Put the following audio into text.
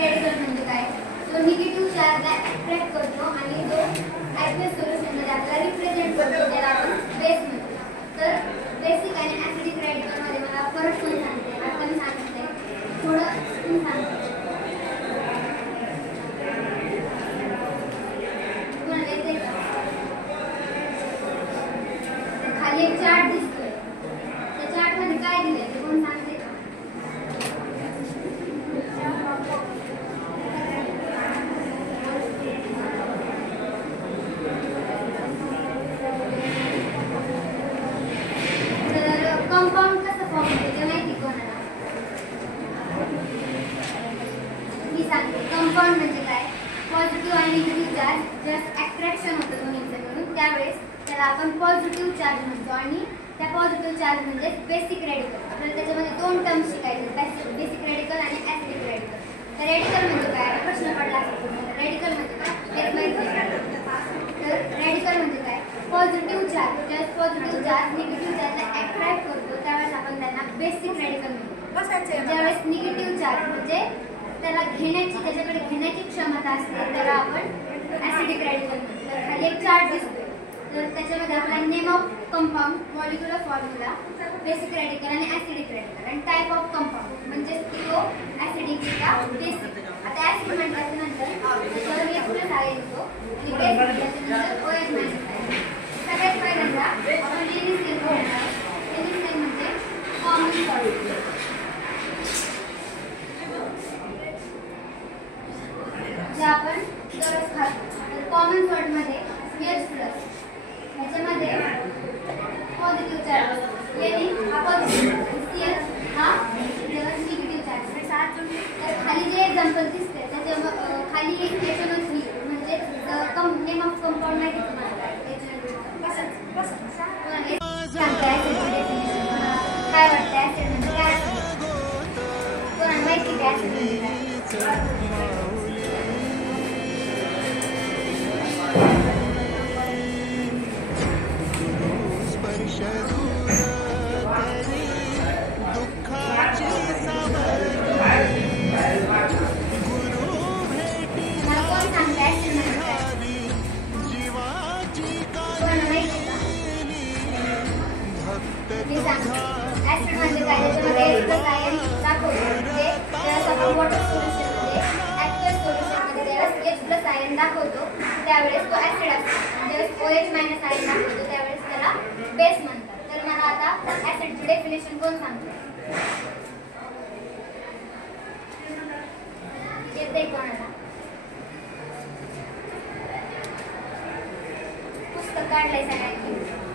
Radical म्हणजे काय? तो निगेटिव्ह चार्जला अट्रॅक्ट करतो आणि तो ॲक्वस सोल्युशनमध्ये आपल्याला रिप्रेझेंट करतो, ज्याला आपण बेस म्हणतो. तर बेसिक आणि ॲसिडिक रेडिकलमध्ये मला फरक पण सांगते, आपण सांगते थोडं सांगते. खाली एक चार्ट दिसतोय, त्या चार्टमध्ये काय दिलंय ते कोण सांगते का? तर कंपाऊंड कसं फॉर्म होतं ते माहिती कोणाला? मी सांगते. कंपाऊंड म्हणजे काय? पॉझिटिव्ह आणि निगेटिव्ह चार्ज जस्ट अट्रॅक्शन होतं दोन्हीचं मिळून, त्यावेळेस त्याला आपण पॉझिटिव्ह चार्ज म्हणतो. आणि त्या पॉझिटिव्ह चार्ज म्हणजे बेसिक रेडिकल. आपल्याला त्याच्यामध्ये दोन टर्म्स शिकायचे, बेसिक रेडिकल आणि ॲसिडिक रेडिकल. तर रेडिकल म्हणजे काय? प्रश्न पडला असेल. रेडिकल म्हणजे काय? एक माहिती आहे. तर रेडिकल म्हणजे काय? Positive charge just positive charge negative चार्जला अट्रॅक्ट करतो, त्यावेळेस आपण त्यांना बेसिक रेडिकल म्हणतो. ज्यावेळेस निगेटिव्ह चार्ज म्हणजे त्याला घेण्याची, त्याच्याकडे घेण्याची क्षमता असते, त्याला आपण ॲसिडिक रेडिकल म्हणतो. तर खाली एक चार्ट दिसतोय, तर त्याच्यामध्ये आपला name of compound, molecular formula, basic radical आणि ॲसिडिक रेडिकल, आणि टाईप ऑफ कंपाऊंड म्हणजे तो ॲसिडिक का बेसिक. आता ॲसिड म्हटल्यानंतर त्याच्यावर H+I येतो आणि बेस म्हटल्यानंतर OH-. सगळ्यात पहिल्यांदा आपण लेडीज सेल घेणार. लेडीज सेल म्हणजे कॉमन सॉल्ट. जे आपण दररोज खातो. तर कॉमन सॉल्ट मध्ये H+, याच्यामध्ये पॉझिटिव्ह चार्ज, यानी हा पॉझिटिव्ह, CH हा निगेटिव्ह चार्ज. तर खाली जे एक्झाम्पल दिसते त्याच्या खाली HNO3 म्हणजे नेम ऑफ कंपाऊंड माहिती तुम्हाला काय वाटतं ऍसिड म्हणजे काय? कोणाला माहिती काय ऍसिड म्हणजे काय? ऍसिड म्हणजे काय? त्याच्यामध्ये H+I दाखवतो, म्हणजे ज्यावेळेस आपण वॉटर सोल्युशनमध्ये ॲक्वस सोल्युशनमध्ये ज्यावेळेस H+I दाखवतो त्यावेळेस तो ऍसिड असतो. ज्यावेळेस OH-I दाखवतो त्यावेळेस त्याला बेस म्हणतात. तर मला आता ऍसिडची डेफिनेशन कोण सांगतो? येते कोणाला? पुस्तक काढलंय सगळ्यांनी.